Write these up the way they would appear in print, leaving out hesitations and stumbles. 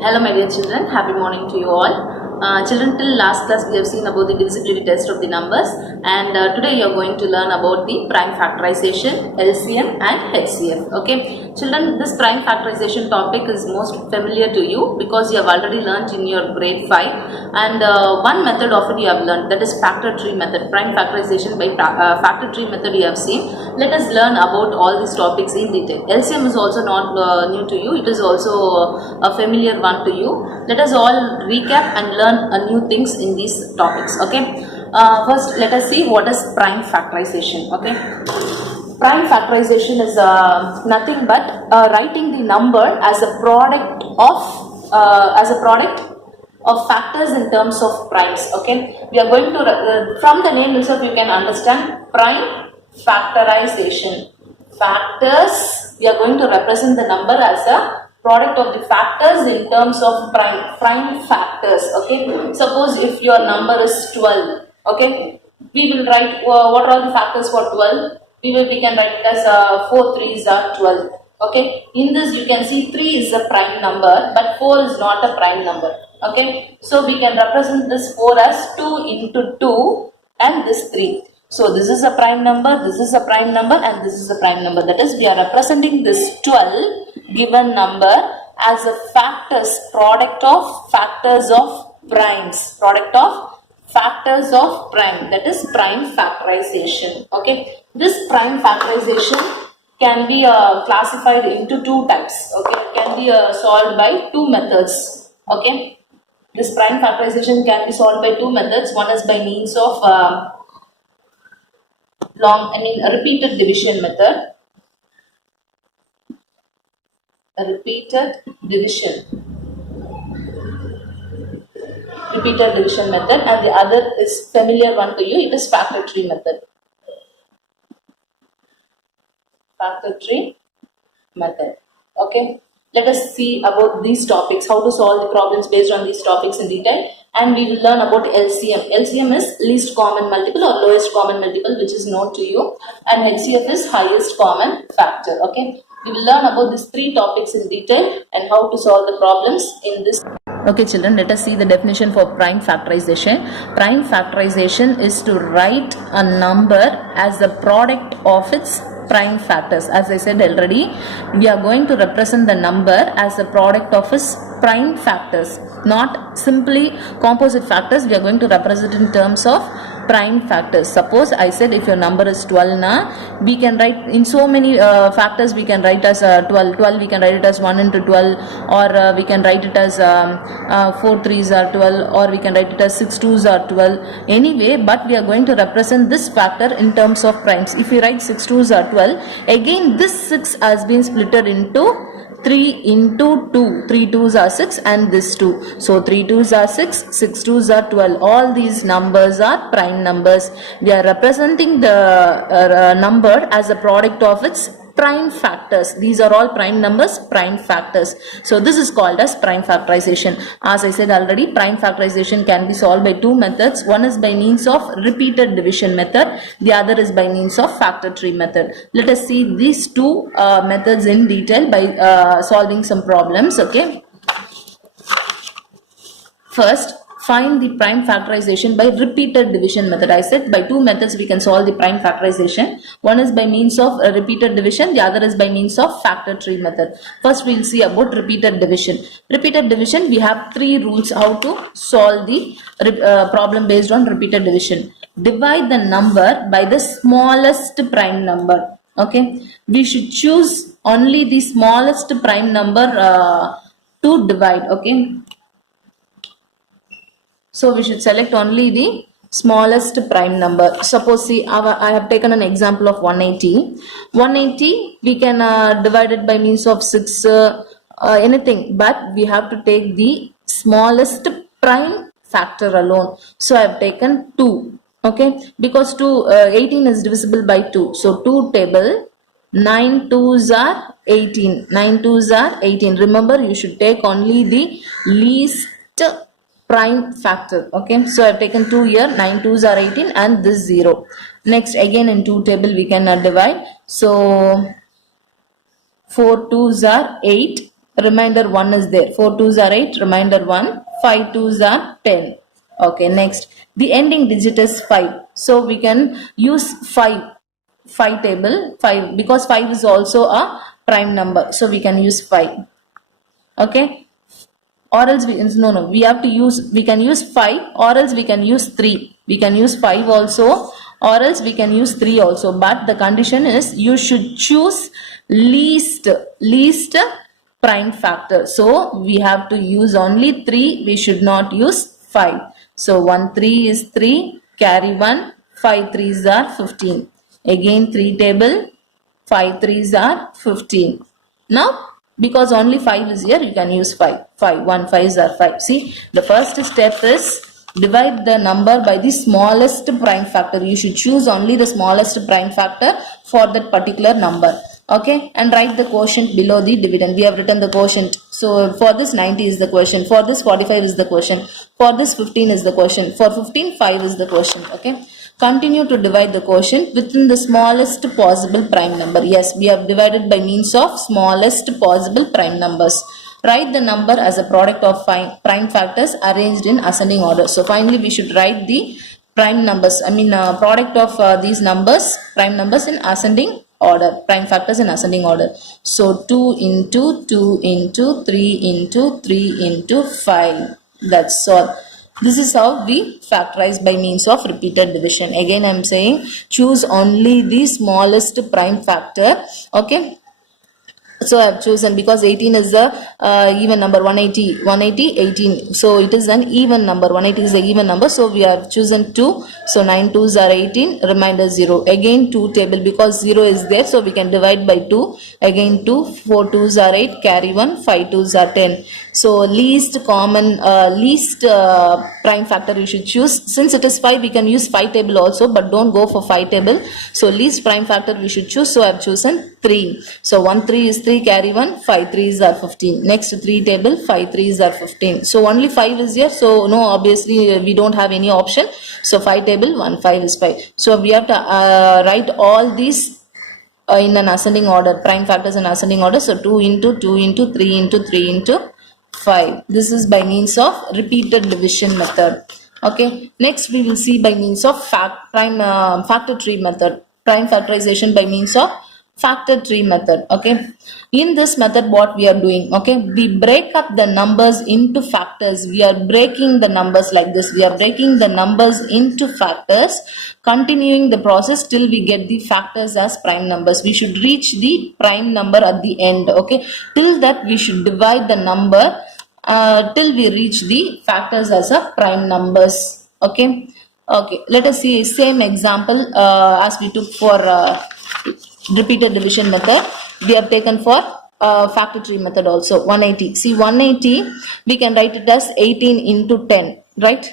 Hello my dear children, happy morning to you all. Children, till last class we have seen about the divisibility test of the numbers, and today you are going to learn about the prime factorization, LCM and HCF. Okay, children, this prime factorization topic is most familiar to you because you have already learned in your grade 5, and one method of it you have learned, that is factor tree method. Prime factorization by factor tree method you have seen. Let us learn about all these topics in detail. LCM is also not new to you, it is also a familiar one to you. Let us all recap and learn new things in these topics. Okay, first let us see what is prime factorization. Okay, prime factorization is nothing but writing the number as a product of factors in terms of primes. Okay, we are going to from the name itself you can understand prime factorization. Factors, we are going to represent the number as a product of the factors in terms of prime factors. Okay, suppose if your number is 12, okay, we will write what are all the factors for 12. We can write it as 4 3s are 12. Okay, in this you can see 3 is a prime number but 4 is not a prime number. Okay, so we can represent this 4 as 2 into 2 and this 3. So this is a prime number, this is a prime number and this is a prime number. That is, we are representing this 12 given number as a product of factors of primes, that is prime factorization. Okay, this prime factorization can be classified into two types. Okay, it can be solved by two methods. Okay, this prime factorization can be solved by two methods. One is by means of a repeated division method. A repeated division method, and the other is familiar one to you, it is factor tree method. Okay, let us see about these topics, how to solve the problems based on these topics in detail, and we will learn about LCM. LCM is least common multiple or lowest common multiple, which is known to you, and HCF is highest common factor. Okay, we will learn about these three topics in detail and how to solve the problems in this. Okay children, let us see the definition for prime factorization. Prime factorization is to write a number as the product of its prime factors. As I said already, we are going to represent the number as a product of its prime factors, not simply composite factors. We are going to represent in terms of prime factors. Suppose I said if your number is 12 na, we can write in so many factors. We can write as 12, we can write it as 1 into 12, or we can write it as 4 3s are 12, or we can write it as 6 2s are 12. Anyway, but we are going to represent this factor in terms of primes. If we write 6 2s are 12, again this 6 has been splitted into 3 into 2, 3 2s are 6 and this 2. So 3 2s are 6, 6 2s are 12. All these numbers are prime numbers. We are representing the number as a product of its prime factors. These are all prime numbers, prime factors. So this is called as prime factorization. As I said already, prime factorization can be solved by two methods. One is by means of repeated division method. The other is by means of factor tree method. Let us see these two methods in detail by solving some problems. Okay. First, find the prime factorization by repeated division method. I said by two methods we can solve the prime factorization. One is by means of repeated division, the other is by means of factor tree method. First we will see about repeated division. Repeated division, we have three rules how to solve the problem based on repeated division. Divide the number by the smallest prime number. Okay, we should choose only the smallest prime number to divide. Okay, so we should select only the smallest prime number. Suppose see, I have taken an example of 180. 180 we can divide it by means of 6, anything, but we have to take the smallest prime factor alone. So I have taken 2. Okay, because 18 is divisible by 2. So 2 table, 9 2s are 18. 9 2s are 18. Remember, you should take only the least prime factor. Okay, so I have taken 2 here, 9 2s are 18 and this 0. Next, again in 2 table we can divide. So 4 2s are 8 remainder 1 is there. 4 2s are 8, remainder 1, 5 2s are 10. Okay, next, the ending digit is 5. So we can use 5 table, 5, because 5 is also a prime number. So we can use 5. Okay, or else we have to use, we can use 5 or else we can use 3. We can use 5 also or else we can use 3 also, but the condition is you should choose least prime factor. So we have to use only 3, we should not use 5. So 1 3 is 3, carry 1, 5 3s are 15. Again 3 table, 5 3s are 15. Now because only 5 is here, you can use 5. 1 5s are 5. See, the first step is divide the number by the smallest prime factor. You should choose only the smallest prime factor for that particular number. Okay, and write the quotient below the dividend. We have written the quotient. So for this 90 is the quotient. For this 45 is the quotient. For this 15 is the quotient. For 15 5 is the quotient. Okay. Continue to divide the quotient within the smallest possible prime number. Yes, we have divided by means of smallest possible prime numbers. Write the number as a product of prime factors arranged in ascending order. So finally we should write the prime numbers, product of these numbers, prime numbers in ascending order, prime factors in ascending order. So 2 into 2 into 3 into 3 into 5. That's all. This is how we factorize by means of repeated division. Again, I am saying choose only the smallest prime factor. Okay. So I have chosen, because 18 is the even number, 180, 18. So it is an even number. 180 is an even number. So we have chosen 2. So 9 2s are 18, remainder 0. Again 2 table, because 0 is there. So we can divide by 2. Again 2, 4 2s are 8, carry 1, 5 2s are 10. So least prime factor you should choose. Since it is 5, we can use 5 table also, but don't go for 5 table. So least prime factor we should choose. So I have chosen 3. So 1 3 is 3, carry 1, 5 3s are 15. Next 3 table, 5 3s are 15. So only 5 is here. So no, obviously we don't have any option. So 5 table, 1 5 is 5. So we have to write all these in an ascending order, prime factors in ascending order. So 2 into 2 into 3 into 3 into 5. This is by means of repeated division method. Okay. Next we will see by means of factor tree method. Prime factorization by means of factor tree method. Okay. In this method what we are doing, okay, we break up the numbers into factors. We are breaking the numbers like this. We are breaking the numbers into factors, continuing the process till we get the factors as prime numbers. We should reach the prime number at the end. Okay. Till that we should divide the number till we reach the factors as a prime numbers. Okay. Okay. Let us see same example as we took for repeated division method. We have taken for factor tree method also. 180. See, 180 we can write it as 18 into 10, right?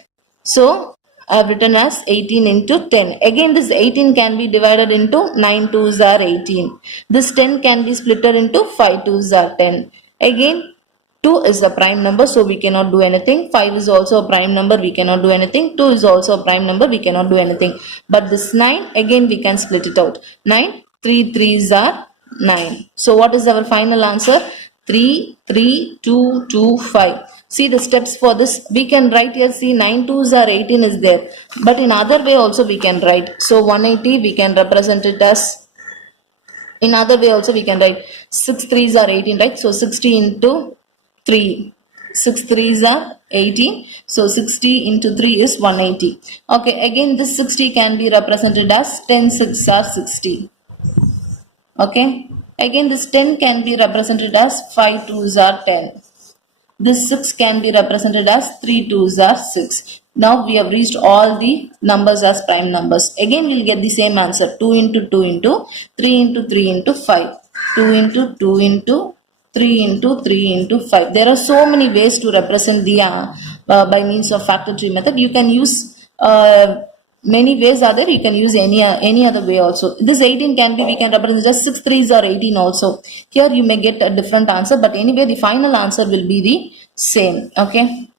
So I have written as 18 into 10. Again this 18 can be divided into 9 2s are 18. This 10 can be split into 5 2s are 10. Again 2 is a prime number, so we cannot do anything. 5 is also a prime number, we cannot do anything. 2 is also a prime number, we cannot do anything. But this 9, again we can split it out. 9, 3 3s are 9. So what is our final answer? 3 3 2 2 5. See the steps for this. We can write here, see 9 2s are 18 is there. But in other way also we can write. So 180 we can represent it as, in other way also we can write 6 3s are 18, right? So 60 into 3. 6 3s are 18. So 60 into 3 is 180. Okay, again this 60 can be represented as 10 6 are 60. Okay, again this 10 can be represented as 5 2s are 10. This 6 can be represented as 3 2s are 6. Now we have reached all the numbers as prime numbers. Again we will get the same answer. 2 into 2 into 3 into 3 into 5. 2 into 2 into 3 into 3 into 5. There are so many ways to represent the by means of factor tree method. You can use many ways are there. You can use any other way also. This 18 can be, we can represent just 6 3s are 18 also. Here you may get a different answer, but anyway the final answer will be the same. Okay.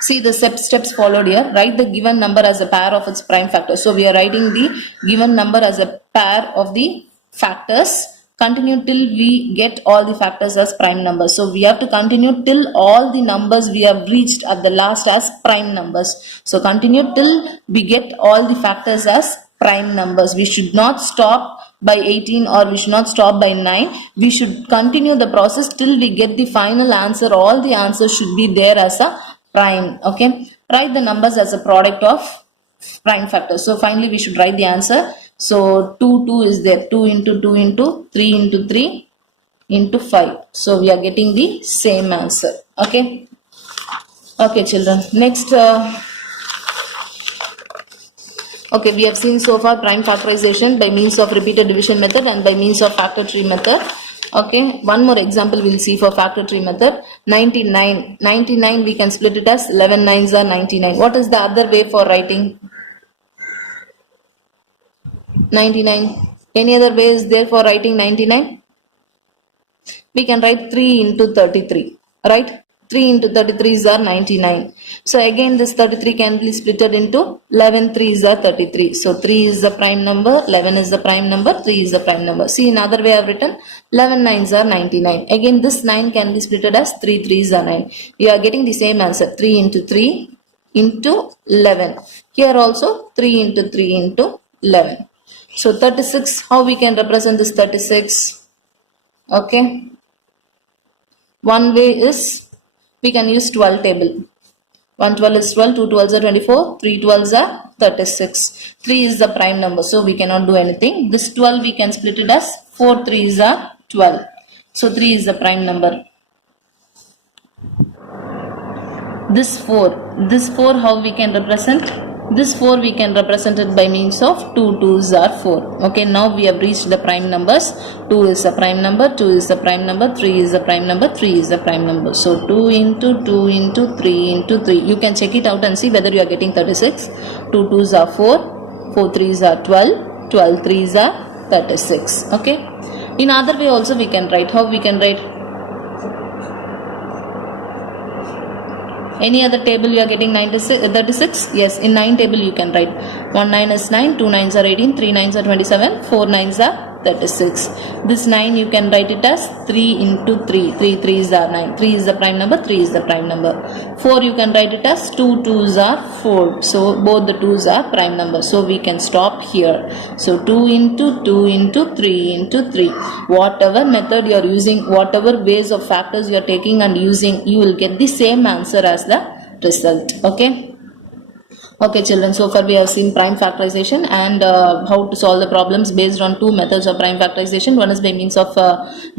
See the steps followed here. Write the given number as a pair of its prime factors. So we are writing the given number as a pair of the factors continue till we get all the factors as prime numbers. So we have to continue till all the numbers we have reached at the last as prime numbers. So continue till we get all the factors as prime numbers. We should not stop by 18 or we should not stop by 9. We should continue the process till we get the final answer. All the answers should be there as a prime. Okay, write the numbers as a product of prime factors. So finally we should write the answer. So 2 is there, 2 into 2 into 3 into 3 into 5. So we are getting the same answer. Okay, okay children, next okay, we have seen so far prime factorization by means of repeated division method and by means of factor tree method. Okay, one more example we'll see for factor tree method. 99 we can split it as 11 nines are 99. What is the other way for writing 99? Any other way is there for writing 99? We can write 3 into 33, right? 3 into 33 are 99. So again this 33 can be splitted into 11 3s are 33. So 3 is the prime number, 11 is the prime number, 3 is the prime number. See, another way I have written 11 9s are 99. Again this 9 can be splitted as 3 3s are 9. We are getting the same answer, 3 into 3 into 11. Here also 3 into 3 into 11. So 36, how we can represent this 36? Okay, one way is we can use 12 table. 1 12 is 12, 2 12s are 24, 3 12s are 36. 3 is the prime number, so we cannot do anything. This 12 we can split it as 4 3s are 12. So 3 is the prime number. This 4 how we can represent? This 4 we can represent it by means of 2 2s are 4. Okay, now we have reached the prime numbers. 2 is the prime number, 2 is the prime number, 3 is the prime number, 3 is the prime number. So 2 into 2 into 3 into 3. You can check it out and see whether you are getting 36. 2 2s are 4, 4 3s are 12, 12 3s are 36. Okay, in other way also we can write. How we can write? Any other table you are getting 36? Yes, in 9 table you can write 1 9 is 9, 2 9s are 18, 3 9s are 27, 4 9s are 36. This 9 you can write it as 3 into 3. 3 3s are 9. 3 is the prime number, 3 is the prime number. 4 you can write it as 2 2s are 4. So both the 2s are prime number. So we can stop here. So 2 into 2 into 3 into 3. Whatever method you are using, whatever ways of factors you are taking and using, you will get the same answer as the result. Okay. Okay children, so far we have seen prime factorization and how to solve the problems based on two methods of prime factorization. One is by means of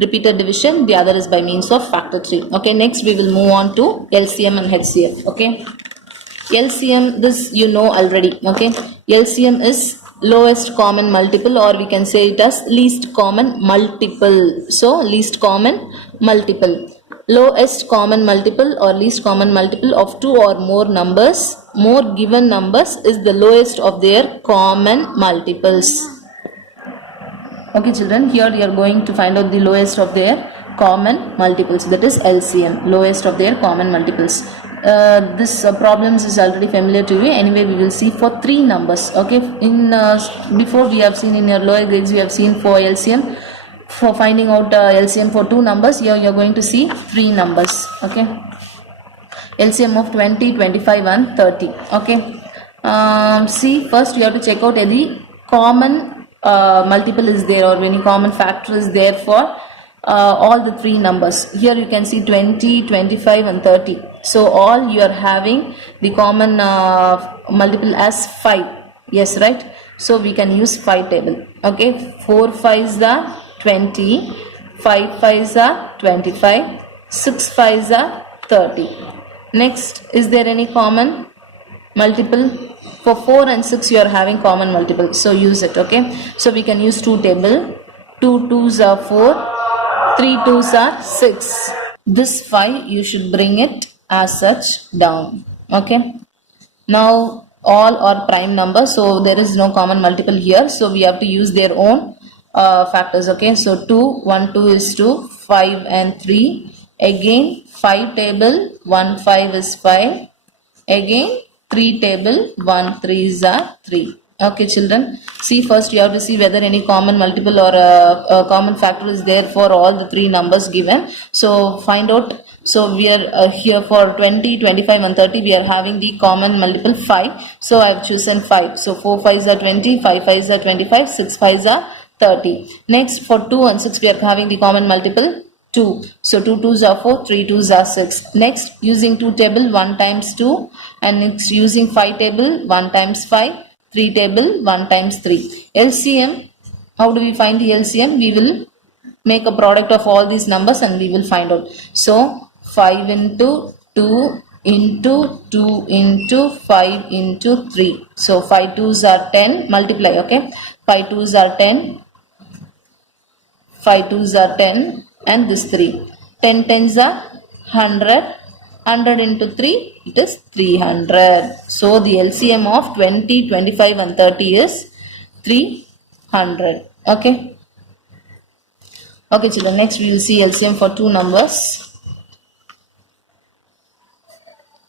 repeated division, the other is by means of factor tree. Okay, next we will move on to LCM and HCF. Okay, LCM, this you know already. Okay, LCM is lowest common multiple, or we can say it as least common multiple. So least common multiple. Lowest common multiple or least common multiple of two or more numbers, more given numbers, is the lowest of their common multiples. Okay children, here you are going to find out the lowest of their common multiples, that is LCM, lowest of their common multiples. This problems is already familiar to you. Anyway, we will see for three numbers. Okay, in before we have seen in your lower grades, we have seen for LCM. For finding out LCM for two numbers, here you are going to see three numbers. Okay, LCM of 20, 25 and 30. Okay, see, first you have to check out any common multiple is there or any common factor is there for all the three numbers. Here you can see 20, 25 and 30. So all you are having the common multiple as 5. Yes, right? So we can use 5 table. Okay, 4 5s are 20, 5 5s are 25, 6 5s are 30. Next, is there any common multiple? For 4 and 6 you are having common multiple, so use it. Okay, so we can use 2 table. 2 2s are 4, 3 2s are 6. This 5 you should bring it as such down. Okay, now all are prime numbers, so there is no common multiple here, so we have to use their own factors. Okay, so 2 1 2 is 2, 5 and 3, again 5 table, 1 5 is 5, again 3 table, 1 3s are 3. Okay, children. See, first you have to see whether any common multiple or a common factor is there for all the three numbers given. So find out. So we are here for 20, 25 and 30. We are having the common multiple 5. So I have chosen 5. So 4 5s are 20, 5 5s are 25, 6 5s are 30. Next for 2 and 6 we are having the common multiple 2. So 2 2s are 4, 3 2s are 6. Next using 2 table 1 times 2, and next using 5 table 1 times 5. 3 table 1 times 3. LCM, how do we find the LCM? We will make a product of all these numbers and we will find out. So 5 into 2 into 2 into 5 into 3. So 5 2s are 10, multiply, okay. 5 2s are 10, 5 2s are 10 and this 3. 10 10s are 100. 100 into 3, it is 300. So the LCM of 20, 25 and 30 is 300. Okay. Okay, children. Next we will see LCM for two numbers,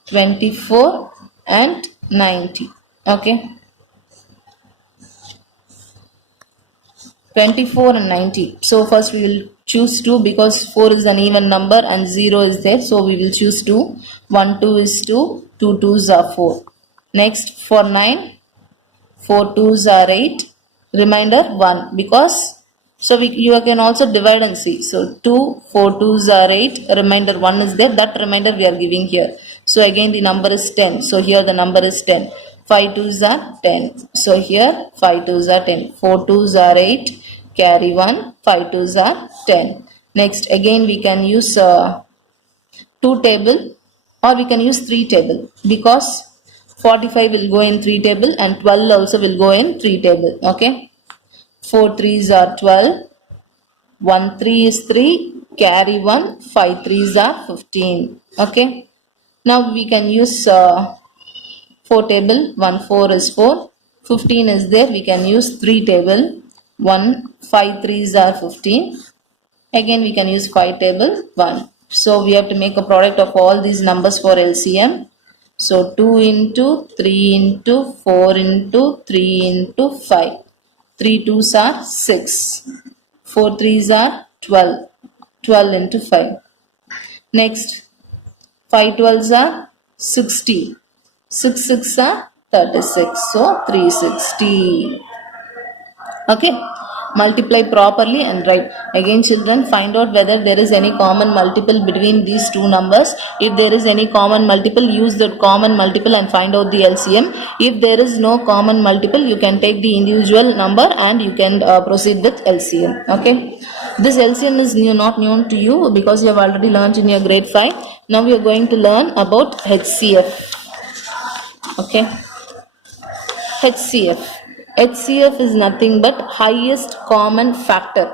24 and 90. Okay. 24 and 90. So first we will choose 2 because 4 is an even number and 0 is there. So we will choose 2. 1 2 is 2. 2 2s are 4. Next for 9. 4 2s are 8. Remainder 1 because you can also divide and see. So 2 4 2s are 8. Remainder 1 is there. That remainder we are giving here. So again the number is 10. So here the number is 10. 5 2s are 10. So here 5 2s are 10. 4 2s are 8. Carry 1. 5 2s are 10. Next again we can use 2 table or we can use 3 table because 45 will go in 3 table and 12 also will go in 3 table. Okay. 4 3s are 12. 1 3 is 3. Carry 1. 5 3s are 15. Okay. Now we can use 4 table. 1 4 is 4. 15 is there. We can use 3 table. 1 5 3s are 15. Again we can use 5 table 1. So we have to make a product of all these numbers for LCM. So 2 into 3 into 4 into 3 into 5. 3 2s are 6. 4 3s are 12. 12 into 5. Next 5 12s are 60. 6 6 are 36. So 360. Okay. Multiply properly and write. Again children, find out whether there is any common multiple between these two numbers. If there is any common multiple, use the common multiple and find out the LCM. If there is no common multiple, you can take the individual number and you can proceed with LCM. Okay. This LCM is not known to you because you have already learned in your grade 5. Now we are going to learn about HCF. Okay. HCF. HCF is nothing but highest common factor,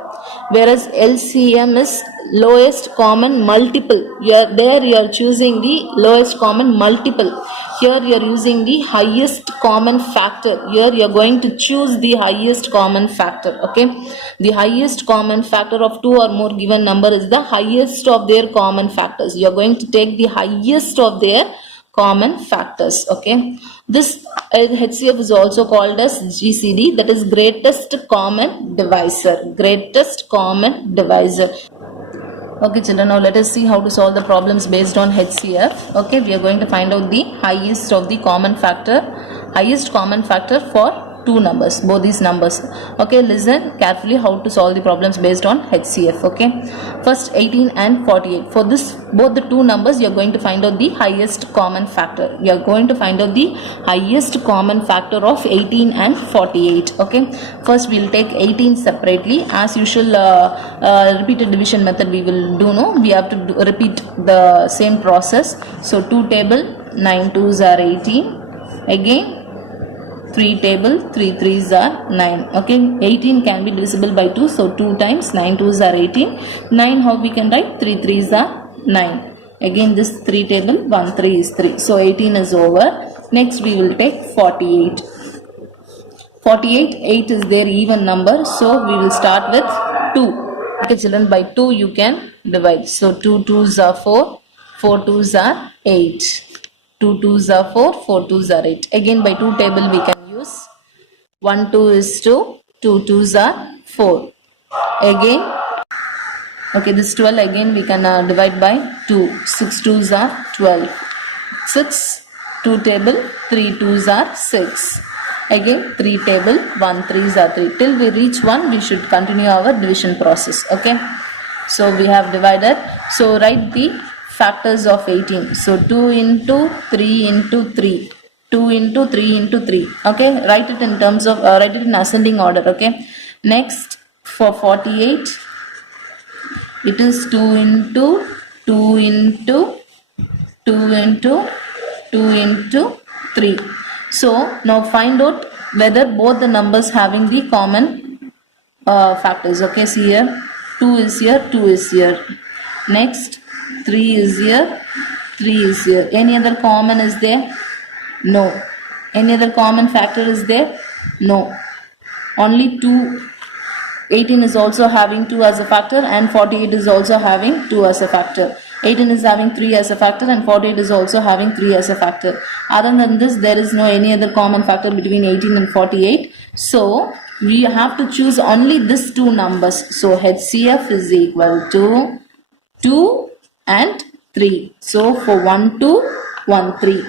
whereas LCM is lowest common multiple. You are choosing the lowest common multiple. Here you are using the highest common factor. Here you are going to choose the highest common factor. Okay, the highest common factor of two or more given number is the highest of their common factors. You are going to take the highest of their common factors. Okay, this HCF is also called as GCD, that is greatest common divisor. Greatest common divisor. Okay children, now let us see how to solve the problems based on HCF. Okay, we are going to find out the highest of the common factor, highest common factor for two numbers, both these numbers. Okay, listen carefully how to solve the problems based on HCF. Okay, first 18 and 48. For this, both the two numbers, you are going to find out the highest common factor. You are going to find out the highest common factor of 18 and 48. Okay, first we will take 18 separately. As usual, repeated division method we will do. No, we have to repeat the same process. So 2 table, 9 2s are 18. Again 3 table, 3 3s are 9. Okay, 18 can be divisible by 2. So 2 times 9 2s are 18. 9, how we can write? 3 3s are 9. Again this 3 table, 1 3 is 3. So 18 is over. Next we will take 48. 48, 8 is their even number. So we will start with 2. Okay children, by 2 you can divide. So 2 2s are 4. 4 2s are 8. 2 2s are 4. 4 2s are 8. Again by 2 table we can use 1 2 is 2, 2 2s are 4. Again, okay, this 12 again we can divide by 2. 6 2s are 12. 6, 2 table, 3 2s are 6. Again 3 table, 1 3s are 3. Till we reach 1, we should continue our division process. Okay. So we have divided. So write the factors of 18. So 2 into 3 into 3. 2 into 3 into 3. Okay. Write it in terms of, write it in ascending order. Okay. Next, for 48, it is 2 into 2 into 2 into 2 into 3. So now find out whether both the numbers having the common factors. Okay, see here 2 is here, 2 is here. Next 3 is here, 3 is here. Any other common is there? No. Any other common factor is there? No. Only 2. 18 is also having 2 as a factor and 48 is also having 2 as a factor. 18 is having 3 as a factor and 48 is also having 3 as a factor. Other than this, there is no any other common factor between 18 and 48. So we have to choose only these two numbers. So HCF is equal to 2 and 3. So for 1 2, 1 3.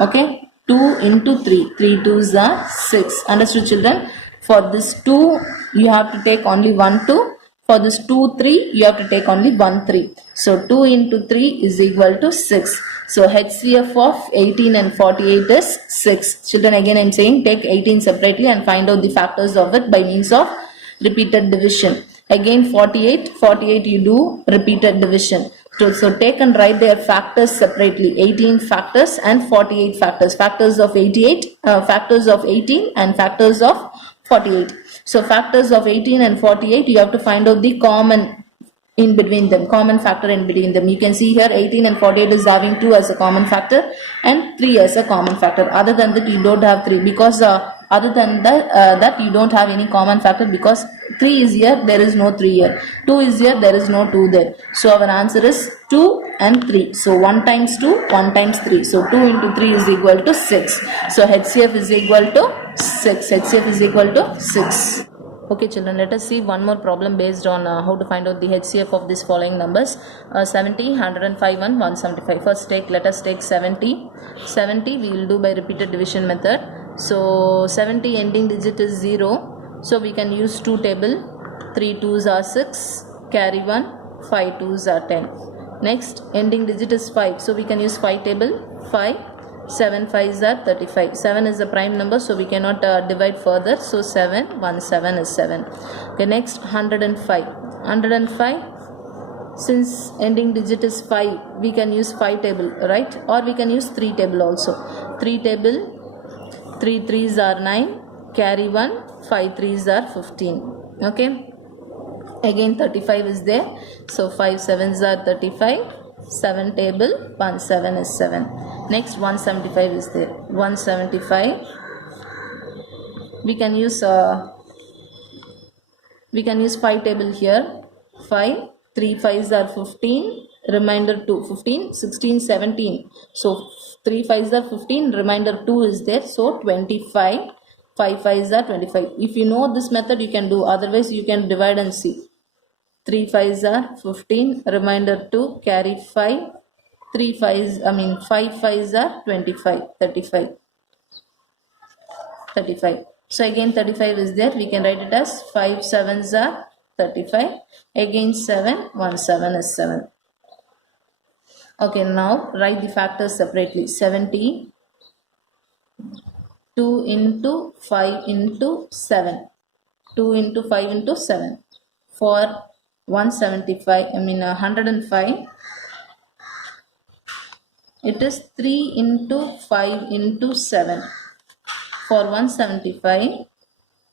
Okay. 2 into 3. 3 2s are 6. Understood, children? For this 2, you have to take only 1 2. For this 2 3, you have to take only 1 3. So 2 into 3 is equal to 6. So HCF of 18 and 48 is 6. Children, again I am saying take 18 separately and find out the factors of it by means of repeated division. Again 48 you do repeated division. So take and write their factors separately. 18 factors and 48 factors. Factors of 88, factors of 18 and factors of 48. So factors of 18 and 48, you have to find out the common in between them, common factor in between them. You can see here 18 and 48 is having 2 as a common factor and 3 as a common factor. Other than that, you don't have 3 because other than that you don't have any common factor because 3 is here, there is no 3 here. 2 is here, there is no 2 there. So our answer is 2 and 3. So 1 times 2, 1 times 3. So 2 into 3 is equal to 6. So HCF is equal to 6. HCF is equal to 6. Okay children, let us see one more problem based on how to find out the HCF of these following numbers. 70, 105 and 175. First let us take 70. 70 we will do by repeated division method. So 70 ending digit is 0. So we can use 2 table. 3 2s are 6. Carry 1. 5 2s are 10. Next ending digit is 5. So we can use 5 table. 5. 7 5s are 35. 7 is a prime number, so we cannot divide further. So 7, 1 7 is 7. Okay, next 105. 105, since ending digit is 5, we can use 5 table, right? Or we can use 3 table also. 3 table, 3 3s are 9, carry 1, 5 3s are 15. Okay. Again 35 is there. So 5 7s are 35. 7 table, 1 7 is 7. Next 175 is there. 175 we can use 5 table here. 5 3 5s are 15, remainder 2, 15 16 17. So 3 5s are 15, remainder 2 is there. So 25. 5 5s are 25. If you know this method you can do, otherwise you can divide and see. 3 5s are 15, remainder 2, carry 5, 3 5s, 5 5s are 25, 35. So again 35 is there, we can write it as 5 7s are 35, again 7, 1 7 is 7. Okay, now write the factors separately. 70, 2 into 5 into 7, 2 into 5 into 7. For 105, it is 3 into 5 into 7. For 175,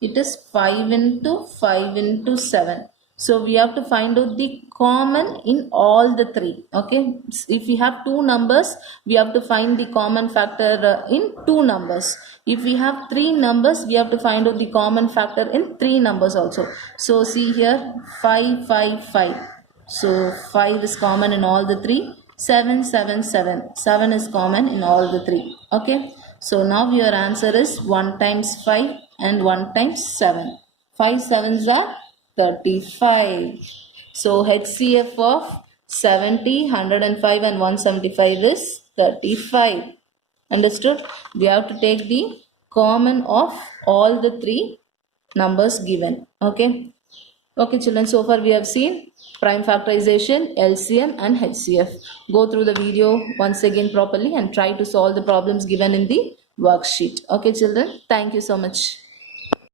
it is 5 into 5 into 7. So we have to find out the common in all the 3. Okay, if we have 2 numbers, we have to find the common factor in 2 numbers. If we have 3 numbers, we have to find out the common factor in 3 numbers also. So see here 5 5 5. So 5 is common in all the 3. 7 7 7. 7 is common in all the 3. Okay. So now your answer is 1 times 5, and 1 times 7. 5 sevens are 35. So HCF of 70, 105 and 175 is 35. Understood? We have to take the common of all the three numbers given. Okay. Okay children, so far we have seen prime factorization, LCM and HCF. Go through the video once again properly and try to solve the problems given in the worksheet. Okay children, thank you so much.